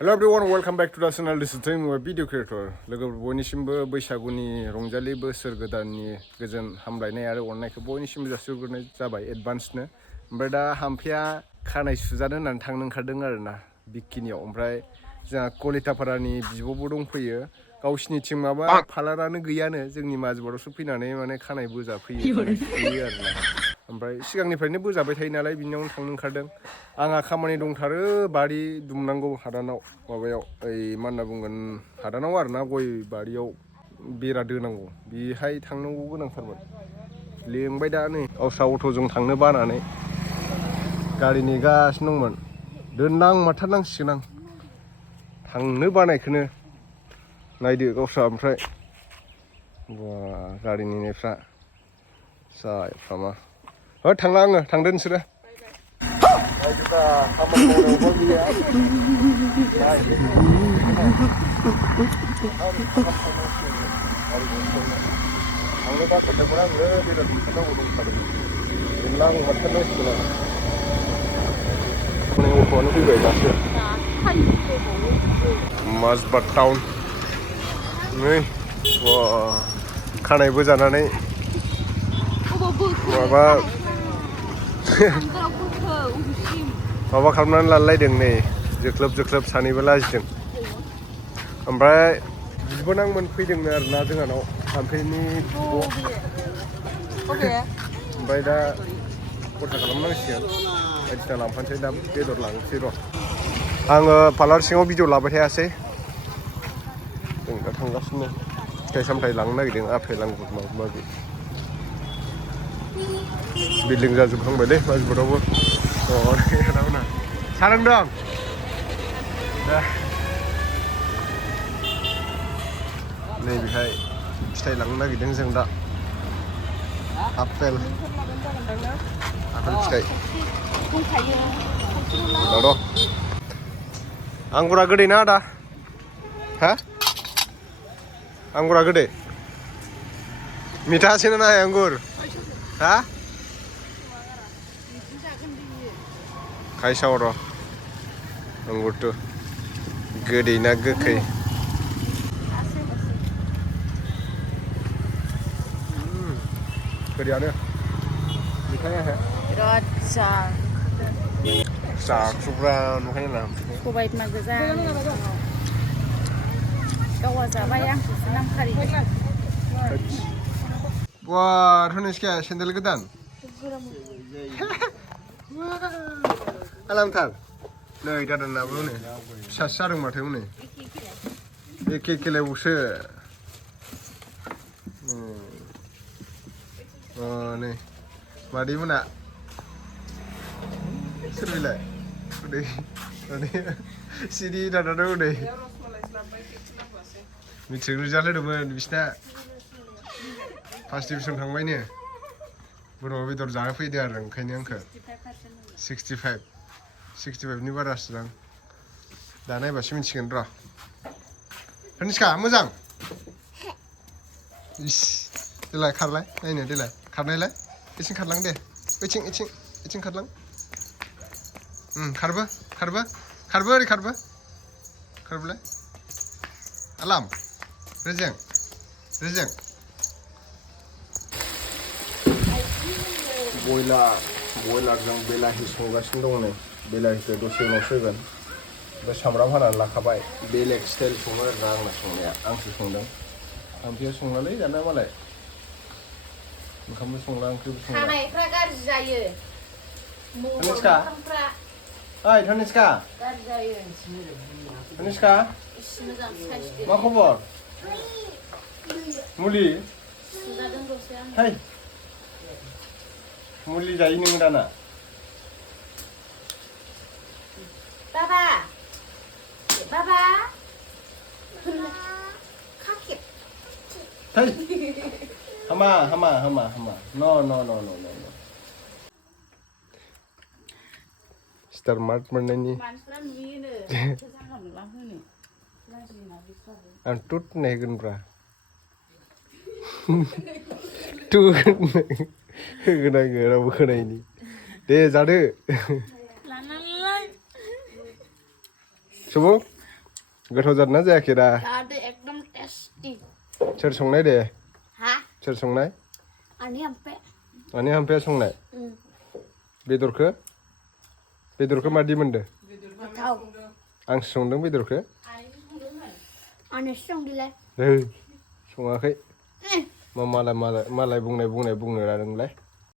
Hello everyone, welcome back to the channel. This is Sa3 video creator. लोगोफोर बयनिसिमबो बैसागुनि रंजालि बोसोर गोदाननि गोजोन हामलायनाय आरो अननायखौ बयनिसिमबो जासिहरग्रोनाय जाबाय एडभान्सनो। ओमफ्राय दा हामफिया खानाय सुजानो होननानै थांनो ओंखारदों आरोना बिकिनियाव। ओमफ्राय जोंहा कलितापारानि बिब'बो दंफैयो। गावसिनिथिं माबा पार्लारानो गैयानो जोंनि माजबारावसो फैनानै माने खानाय बोजाफैयो आरोना। ओमफ्राय सिगांनिफ्रायनो बोजाबाय थायो नालाय बिनियावनो थांनो ओंखारदों। आंहा खामानि दंथारो बारि दुमनांगौ हादानाव माबायाव मा होनना बुंगोन हादानाव आरोना गय बारियाव बेरा दोनांगौ बेहाय थांनांगौ गोनांथारमोन। लेंबाय दा नै गावस्रा अट'जों थांनो बानानै गारि नेगासिनो दंमोन। दोननां माथारनांसिगोन आं थांनो बानायखौनो नायदो गावस्रा ओमफ्राय गारि नेनायफ्रा जायफ्रा मा थांला आङो थांदो नोंसोरो माजबाट टाउन नै खानायबो जानानै माबा खालामनानै लालायदों नै जोख्लोब सानैबो लाजिदों। ओमफ्राय बिबोनांमोन फैदोंनो आरोना जोंहानाव थाम्फैनि ओमफ्राय दा खरसा खालामनांसिगोन बायदिसिना लांफानोसै दा बेदर लांसै र'। आङो पार्लार सिङाव भिडिअ लाबाय थायासै जों दा थांगासिनो फिथाइ सामथाइ लांनो नागिरदों आफेल आंगुर माबा माबि बिल्डिं जाजोबहांबायलै माजबाटावबो सा लोंदों दा नैबेहाय फिथाइ लांनो नागिरदों जों दा आपेल फिथाइ र' आंगुरा गोदै ना आदा हा आंगुरा गोदै मिठासो ना आंगुर हा खायसाव र' आंगुरथ' गोदै ना गोखै गोदैयानो मिठाया जाख्रुब्रा नुखायो ना सबाय बिमा गोजा गावा जाबाय आंखौसो नांथारि बा धनेसका सेन्देल गोदान आलामथार नै दादानाबो हनै फिसासो जादों माथो हनै एखे एखेलायबावसो नै मादैमोना सोर बेलाय सिरि दादाना हनै मेट्रिक रिजाल्ट होदोंमोन बिसिना फार्स्ट डिभिजन थांबायनो बोरमा बेदर जानो फैदो आरो ओंखायनो आंखौ 65नि बारासो दां दा नायबासो मिथिगोन र' धनिष्का मोजां इस देलाय खारलाय नायनो देलाय खारनायलाय इथिं खारलां दे इथिं खारलां खारबो ओरै खारबोलाय आलाम रेजें बयलारजों बेलाहि संगासिनो दं नै बेलाहिखौ दसे उनावसो होगोन ओमफ्राय सामब्राम हानानै लाखाबाय बेलेग स्टाइल सङो आरोना आंना संनाया आंसो संदों आमफिया संलालै दाना मालाय ओंखामबो संला ओंख्रिबो संला खानायफ्रा गाज्रि जायो धनिष्का ओइ धनिष्का गाज्रि जायो धनिष्का मा खबर मुलि सुजादों दसे आं है मुलि जायो नोङो दाना बाबा खाखेब है हामा न स्टार मार्क मोननायनि मानसिफ्रा नुयोनो जाहामला होनो लाजिना बिस्राबो आं टुट होनगोनब्रा टु होगोन आङो रावबो खोनायैनि दे जादो लानालाय सुबुं गोथाव जादोंना जायाखै दा जादो एकदम टेस्टी सोर संनाय दे हा सोर संनाय आनि आमपे आनि हामफाया संनाय बेदरखौ मादि मोनदो गोथाव आं संदों बेदरखौ आनि संदिलाय सङाखै मालाय बुंनाय बुंनो नोंलाय